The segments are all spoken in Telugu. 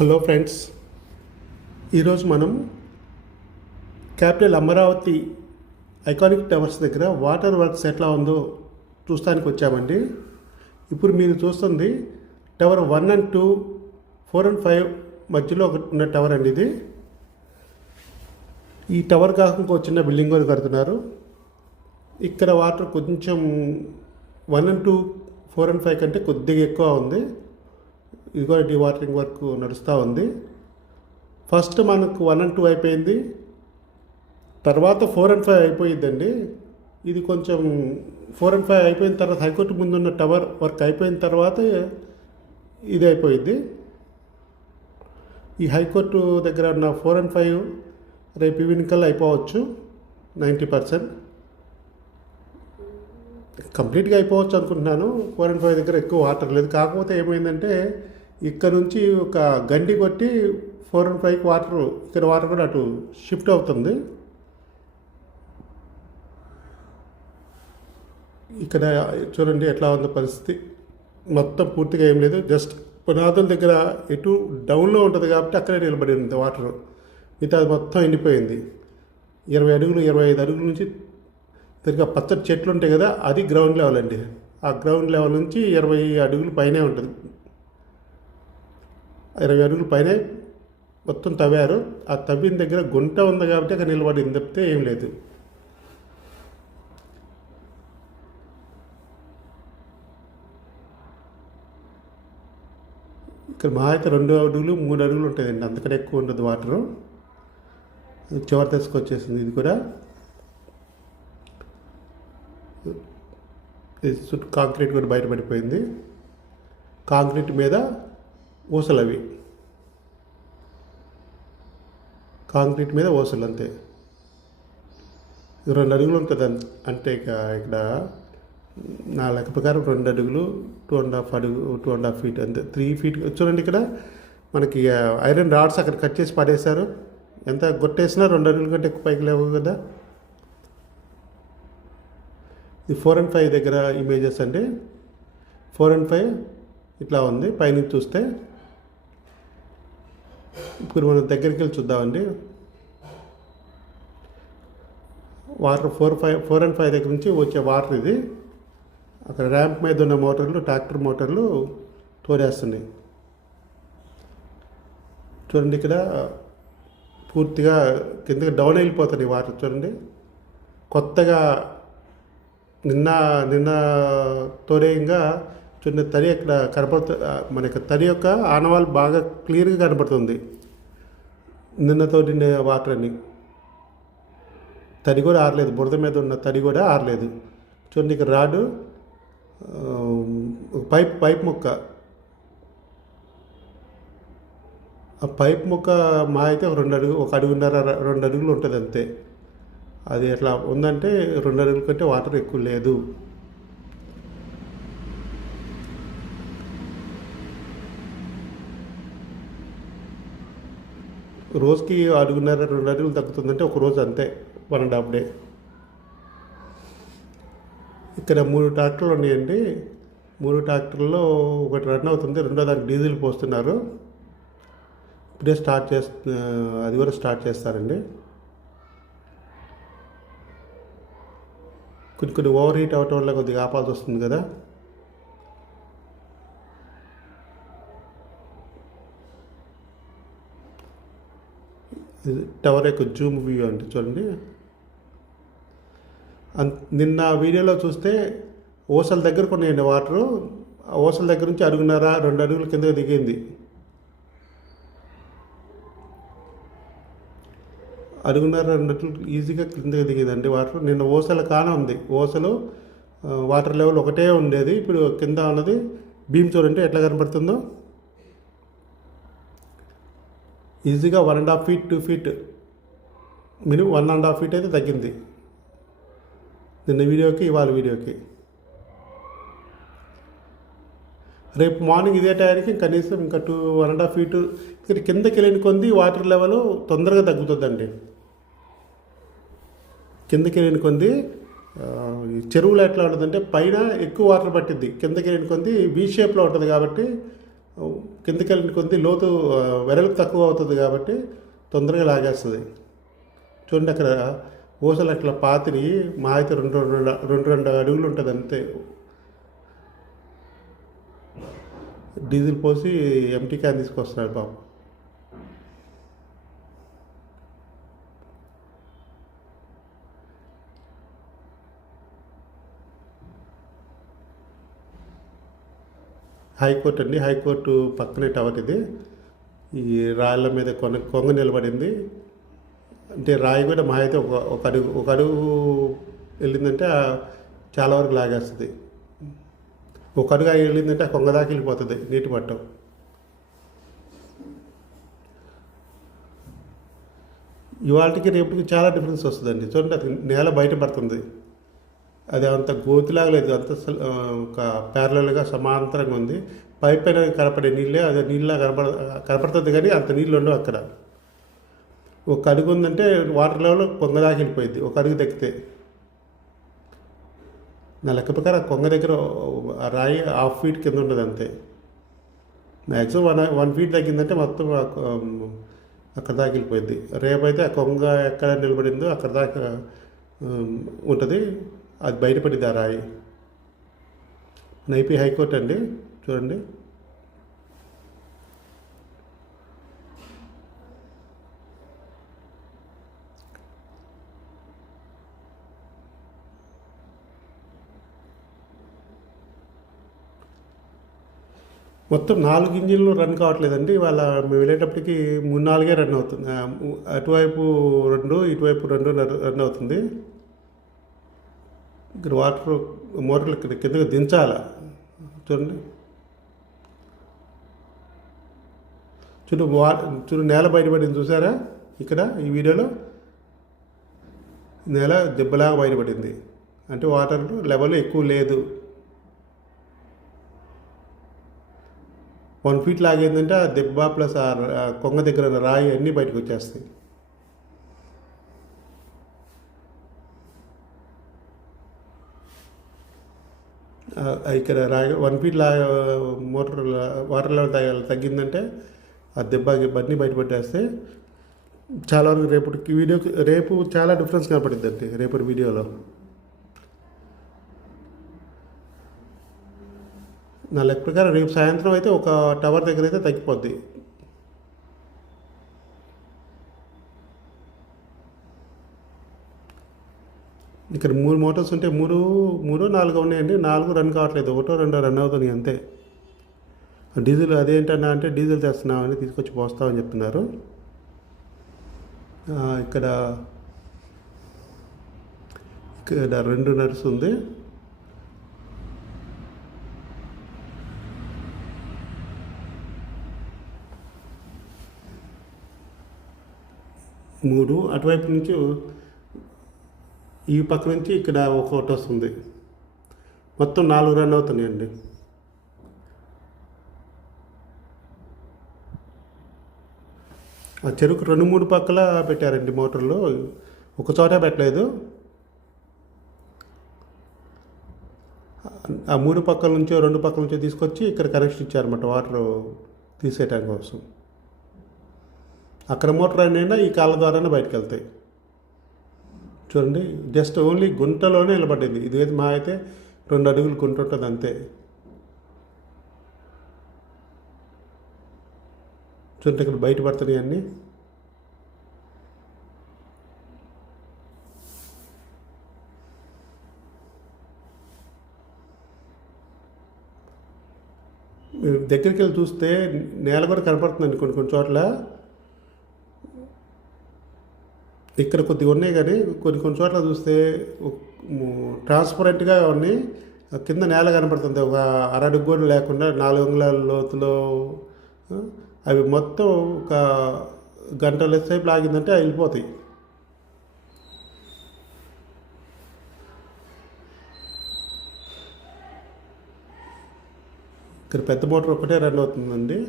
హలో ఫ్రెండ్స్, ఈరోజు మనం క్యాపిటల్ అమరావతి ఐకానిక్ టవర్స్ దగ్గర వాటర్ వర్క్స్ ఎట్లా ఉందో చూస్తానికి వచ్చామండి. ఇప్పుడు మీరు చూస్తుంది టవర్ 1 and 2, 4 and 5 మధ్యలో ఉన్న టవర్ అండి ఇది. ఈ టవర్ కాక ఇంకో చిన్న బిల్డింగ్ కూడా కడుతున్నారు. ఇక్కడ వాటర్ కొంచెం 1 and 2, 4 and 5 కంటే కొద్దిగా ఎక్కువ ఉంది. ఇది కూడా డీవాటరింగ్ వర్క్ నడుస్తూ ఉంది. ఫస్ట్ మనకు 1 and 2 అయిపోయింది, తర్వాత 4 and 5 అయిపోయిందండి. ఇది కొంచెం 4 and 5 అయిపోయిన తర్వాత హైకోర్టు ముందున్న టవర్ వర్క్ అయిపోయిన తర్వాత ఇది అయిపోయింది. ఈ హైకోర్టు దగ్గర ఉన్న 4 and 5 రేపు ఈవినింగ్ కల్లా అయిపోవచ్చు. 90% కంప్లీట్గా అయిపోవచ్చు అనుకుంటున్నాను. 4 and 5 దగ్గర ఎక్కువ వాటర్ లేదు. కాకపోతే ఏమైందంటే ఇక్కడ నుంచి ఒక గండి కొట్టి 4 and 5 వాటర్, ఇక్కడ వాటర్ కూడా అటు షిఫ్ట్ అవుతుంది. ఇక్కడ చూడండి ఎట్లా ఉందో పరిస్థితి. మొత్తం పూర్తిగా ఏం లేదు, జస్ట్ పునాదుల దగ్గర ఎటు డౌన్లో ఉంటుంది కాబట్టి అక్కడే నిలబడి ఉంది వాటర్. మిగతా మొత్తం ఎండిపోయింది. 20 అడుగులు 25 అడుగుల నుంచి తిరిగి పచ్చటి చెట్లు ఉంటాయి కదా, అది గ్రౌండ్ లెవెల్ అండి. ఆ గ్రౌండ్ లెవెల్ నుంచి 20 అడుగులు పైనే ఉంటుంది. 20 అడుగుల పైనే మొత్తం తవ్వారు. ఆ తవ్విన దగ్గర గుంట ఉంది కాబట్టి అక్కడ నిలబడింది తప్పితే ఏం లేదు. ఇక్కడ మా అయితే 2 అడుగులు 3 అడుగులు ఉంటుందండి, అంతకంటే ఎక్కువ ఉండదు వాటరు. చివరి దశకు వచ్చేసింది. ఇది కూడా చుట్టూ కాంక్రీట్ కూడా బయటపడిపోయింది. కాంక్రీట్ మీద ఊసలు, అవి కాంక్రీట్ మీద ఊసలు అంతే. 2 అడుగులు ఉంటుంది అంటే ఇక్కడ నా లెక్క ప్రకారం 2 అడుగులు 2.5 అడుగు 2.5 feet అంతే. 3 feet చూడండి. ఇక్కడ మనకి ఐరన్ రాడ్స్ అక్కడ కట్ చేసి పడేశారు. ఎంత కొట్టేసినా 2 అడుగుల కంటే ఎక్కువ పైకి లేవు కదా. ఇది 4 and 5 దగ్గర ఇమేజెస్ అండి. 4 and 5 ఇట్లా ఉంది పైనుంచి చూస్తే. ఇప్పుడు మనం దగ్గరికి వెళ్ళి చూద్దామండి. వాటర్ 4 and 5 దగ్గర నుంచి వచ్చే వాటర్ ఇది. అక్కడ ర్యాంప్ మీద ఉన్న మోటార్లు, ట్రాక్టర్ మోటార్లు తోడేస్తున్నాయి. చూడండి ఇక్కడ పూర్తిగా కిందకి డౌన్ వెళ్ళిపోతున్నాయి వాటర్. చూడండి కొత్తగా నిన్న తోడేయంగా చూడండి తడి అక్కడ కనపడుతుంది. మనకి తడి యొక్క ఆనవాళ్ళు బాగా క్లియర్గా కనపడుతుంది. నిన్నతో నిండే వాటర్ అని తడి కూడా ఆరలేదు, బురద మీద ఉన్న తడి కూడా ఆరలేదు. చూడండి ఇక్కడ రాడు, పైప్ ముక్క, ఆ పైప్ ముక్క మా అయితే 2 అడుగు 1 అడుగున్నర 2 అడుగులు ఉంటుంది అంతే. అది ఎట్లా ఉందంటే 2 అడుగుల కంటే వాటర్ ఎక్కువ లేదు. రోజుకి 1.5 2 అడుగులు తగ్గుతుందంటే ఒక రోజు అంతే, 1.5 day. ఇక్కడ 3 ట్రాక్టర్లు ఉన్నాయండి. 3 ట్రాక్టర్లో ఒకటి రన్ అవుతుంది, రెండో దానికి డీజిల్ పోస్తున్నారు. ఇప్పుడే అది కూడా స్టార్ట్ చేస్తారండి. కొన్ని ఓవర్ హీట్ అవటం వల్ల కొద్దిగా ఆపాల్సి వస్తుంది కదా. టవర్ యొక్క జూమ్ వ్యూ అంటే చూడండి. నిన్న వీడియోలో చూస్తే ఓసల దగ్గర కొన్నాయండి వాటరు. ఆ ఓసల దగ్గర నుంచి 1.5 2 అడుగుల కిందకి దిగింది. 1.5 2 అడుగులు ఈజీగా కిందకి దిగిందండి వాటర్. నిన్న ఓసల కాన ఉంది. ఓసలు వాటర్ లెవెల్ ఒకటే ఉండేది, ఇప్పుడు కింద ఉన్నది బీమ్ చూడండి ఎట్లా కనపడుతుందో. ఈజీగా 1.5 feet 2 feet మినిమం 1.5 feet అయితే తగ్గింది నిన్న వీడియోకి ఇవాళ వీడియోకి. రేపు మార్నింగ్ ఇదే టైంకి కనీసం ఇంకా 1.5 feet ఇక్కడ కిందకి వెళ్ళిన కొంది వాటర్ లెవెల్ తొందరగా తగ్గుతుందండి. కిందకి వెళ్ళిన కొంది చెరువులో ఎట్లా ఉంటుందంటే పైన ఎక్కువ వాటర్ పట్టిద్ది, కిందకి వెళ్ళిన కొంది వీ షేప్లో ఉంటుంది కాబట్టి కిందకి వెళ్ళిన కొద్ది లోతు వెడల్పు తక్కువ అవుతుంది కాబట్టి తొందరగా లాగేస్తుంది. చూడండి అక్కడ ఊసలు అట్లా పాతిరి మా అయితే రెండు అడుగులు ఉంటుంది అంతే. డీజిల్ పోసి ఎంటీ క్యాన్ తీసుకొస్తున్నాడు పాపం. హైకోర్టు అండి, హైకోర్టు పక్కనే టవర్ ఇది. ఈ రాళ్ళ మీద కొంగ నిలబడింది. అంటే రాయి కూడా మా అయితే ఒక అడుగు వెళ్ళిందంటే చాలా వరకు లాగేస్తుంది. ఒక అడుగు వెళ్ళిందంటే ఆ కొంగ దాకా వెళ్ళిపోతుంది నీటి మట్టం. ఇవాళకి రేపటికి చాలా డిఫరెన్స్ వస్తుందండి. చూడండి అది నేల బయటపడుతుంది. అది అంత గోతిలాగా లేదు, అంత ఒక ప్యారలల్గా సమాంతరంగా ఉంది. పైన కనపడే నీళ్ళే అది నీళ్ళ కనపడుతుంది కానీ అంత నీళ్ళు ఉండవు అక్కడ. ఒక అడుగు ఉందంటే వాటర్ లెవెల్ కొంగ దాకా వెళ్ళిపోయింది ఒక అడుగు తగ్గితే. నా లెక్క ప్రకారం కొంగ దగ్గర ఆ రాయి 1/2 ఫీట్ కింద ఉంటుంది అంతే. మ్యాక్సిమం 1 ఫీట్ తగ్గిందంటే మొత్తం అక్కడ దాకా వెళ్ళిపోయింది. రేపైతే ఆ కొంగ ఎక్కడ నిలబడిందో అక్కడ దాకా ఉంటుంది, అది బయటపడింది ఆ రాయి. ఏపీ హైకోర్టు అండి, చూడండి. మొత్తం 4 ఇంజిన్లు రన్ కావట్లేదండి. వాళ్ళ మేము వెళ్ళేటప్పటికి 3-4 రన్ అవుతుంది. అటువైపు 2 ఇటువైపు 2 రన్ అవుతుంది. ఇక్కడ వాటర్ మోటార్లు కిందకి దించాల. చూడండి చూడు నేల బయటపడింది చూసారా? ఇక్కడ ఈ వీడియోలో నేల దెబ్బలాగా బయటపడింది. అంటే వాటర్ లెవెల్ ఎక్కువ లేదు. 1 ఫీట్ లాగేందంటే ఆ దెబ్బ ప్లస్ ఆ కొంగ దగ్గర రాయి అన్నీ బయటకు వచ్చేస్తాయి. ఇక్కడ రాయి 1 ఫీట్ మోటార్ వాటర్ లెవెల్ తగ్గిందంటే ఆ దెబ్బ అన్నీ బయటపట్టేస్తే చాలా వరకు రేపు చాలా డిఫరెన్స్ కనపడుద్ది అండి రేపటి వీడియోలో. నా లెక్క ప్రకారం రేపు సాయంత్రం అయితే ఒక టవర్ దగ్గర అయితే తగ్గిపోద్ది. ఇక్కడ 3 మోటార్స్ ఉంటే 3-4 ఉన్నాయండి. 4 రన్ కావట్లేదు, 1-2 రన్ అవుతున్నాయి అంతే. డీజిల్ అదేంటన్నా అంటే డీజిల్ తెస్తున్నామని తీసుకొచ్చి పోస్తామని చెప్తున్నారు. ఇక్కడ 2 నడుస్తుంది. మూడు అటువైపు నుంచి ఈ పక్క నుంచి ఇక్కడ ఒకటి వస్తుంది. మొత్తం 4 రన్ అవుతున్నాయండి. ఆ చెరుకు 2-3 పక్కల పెట్టారండి మోటార్లు, ఒక చోట పెట్టలేదు. ఆ 3 పక్కల నుంచో 2 పక్కల నుంచో తీసుకొచ్చి ఇక్కడ కనెక్షన్ ఇచ్చారన్నమాట వాటర్ తీసేయటం కోసం. అక్కడ మోటార్ అయినా ఈ కాళ్ళ ద్వారానే బయటకు వెళ్తాయి. చూడండి జస్ట్ ఓన్లీ గుంటలోనే నిలబడింది. ఇది మా అయితే 2 అడుగులు గుంట ఉంటుంది అంతే. చూడండి ఇక్కడ బయటపడుతున్నాయి అన్నీ. దగ్గరికి వెళ్ళి చూస్తే నేల కూడా కనపడుతుందండి కొన్ని చోట్ల. ఇక్కడ కొద్దిగా ఉన్నాయి కానీ కొన్ని చోట్ల చూస్తే ట్రాన్స్పరెంట్గా ఉన్నాయి. కింద నేల కనపడుతుంది, ఒక 1/2 అడుగు కూడా లేకుండా 4 అంగుళాల లోతులో. అవి మొత్తం ఒక గంటల సేపు లాగిందంటే అవి వెళ్ళిపోతాయి. ఇక్కడ పెద్ద మోటార్ ఒకటే రన్ అవుతుందండి.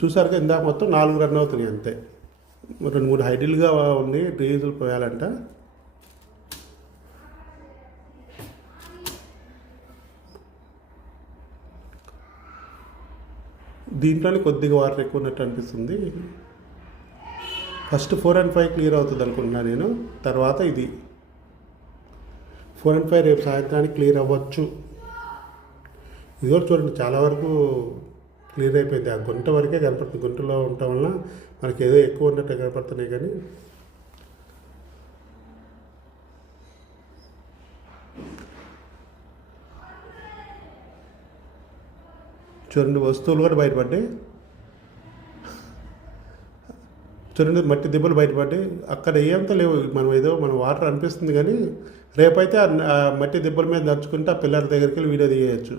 చూసారుగా ఇందాక మొత్తం 4 రన్ అవుతున్నాయి అంతే. 2-3 హైడిల్గా ఉంది డీజిల్ పోయాలంట. దీంట్లోనే కొద్దిగా వాటర్ ఎక్కువ ఉన్నట్టు అనిపిస్తుంది. ఫస్ట్ 4 and 5 క్లియర్ అవుతుంది అనుకుంటున్నాను నేను. తర్వాత ఇది 4 and 5 రేపు సాయంత్రానికి క్లియర్ అవ్వచ్చు. ఇది కూడా చూడండి చాలా వరకు క్లియర్ అయిపోయింది. ఆ గుంట వరకే కనపడుతుంది. గుంటలో ఉండటం వల్ల మనకి ఏదో ఎక్కువ ఉన్నట్టు కనపడుతున్నాయి. కానీ చూడండి వస్తువులు కూడా బయటపడ్డాయి. చూడండి మట్టి దెబ్బలు బయటపడ్డాయి. అక్కడ ఏమంతా లేవు. మన వాటర్ అనిపిస్తుంది. కానీ రేపైతే ఆ మట్టి దెబ్బల మీద నడుచుకుంటే ఆ పిల్లల దగ్గరికి వెళ్ళి వీడియో తీయచ్చు.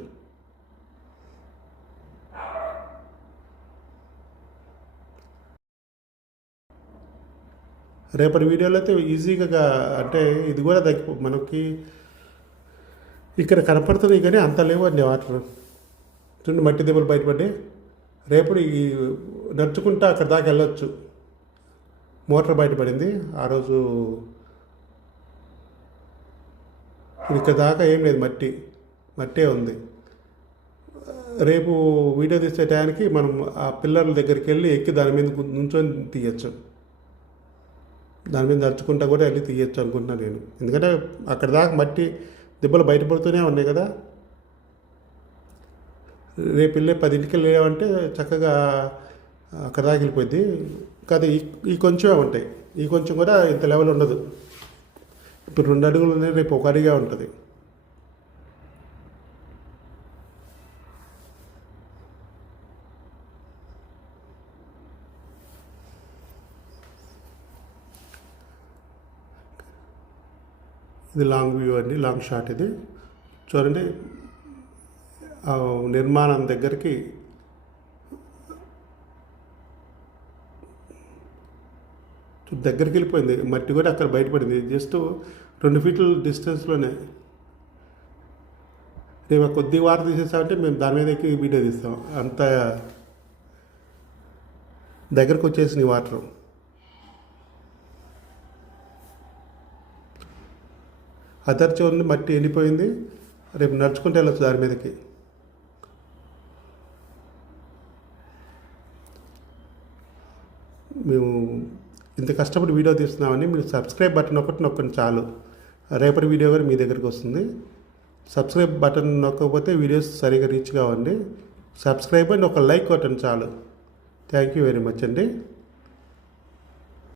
రేపటి వీడియోలో అయితే ఈజీగా అంటే ఇది కూడా మనకి ఇక్కడ కనపడుతున్నాయి కానీ అంత లేవండి వాటర్. చూడండి మట్టి దెబ్బలు బయటపడ్డాయి. రేపు ఈ నడుచుకుంటా అక్కడ దాకా వెళ్ళొచ్చు. మోటార్ బయటపడింది ఆ రోజు. ఇక్కడ దాకా ఏం లేదు, మట్టే ఉంది. రేపు వీడియో తీసే టయానికి మనం ఆ పిల్లల దగ్గరికి వెళ్ళి ఎక్కి దాని మీద నుంచొని తీయచ్చు. దాని మీద నడుచుకుంటా కూడా వెళ్ళి తీయచ్చు అనుకుంటున్నాను నేను. ఎందుకంటే అక్కడ దాకా మట్టి దెబ్బలు బయటపడుతూనే ఉన్నాయి కదా. రేపు వెళ్ళే 10ంటికి వెళ్ళామంటే చక్కగా అక్కడ దాకా వెళ్ళిపోద్ది. కాదు ఈ కొంచెమే ఉంటాయి. ఈ కొంచెం కూడా ఇంత లెవెల్ ఉండదు. ఇప్పుడు 2 అడుగులు ఉన్నాయి, రేపు 1 అడిగా ఉంటుంది. ఇది లాంగ్ వ్యూ అండి, లాంగ్ షాట్ ఇది. చూడండి నిర్మాణం దగ్గరికి వెళ్ళిపోయింది. మట్టి కూడా అక్కడ బయటపడింది. జస్ట్ 2 ఫీట్ల డిస్టెన్స్లోనే. రేపు కొద్ది వాటర్ తీసేసామంటే మేము దాని మీద ఎక్కి వీడియో తీస్తాం. అంత దగ్గరకు వచ్చేసింది వాటర్. అదర్చి ఉంది, మట్టి ఎండిపోయింది. రేపు నడుచుకుంటే వెళ్ళొచ్చు దాని మీదకి. మేము ఇంత కష్టపడి వీడియో తీస్తున్నామని మీరు సబ్స్క్రైబ్ బటన్ ఒకటి నొక్కండి చాలు. రేపటి వీడియో కూడా మీ దగ్గరికి వస్తుంది. సబ్స్క్రైబ్ బటన్ నొక్కకపోతే వీడియోస్ సరిగా రీచ్ కావండి. సబ్స్క్రైబ్ అండ్ ఒక లైక్ కొట్టండి చాలు. థ్యాంక్ యూ వెరీ మచ్ అండి.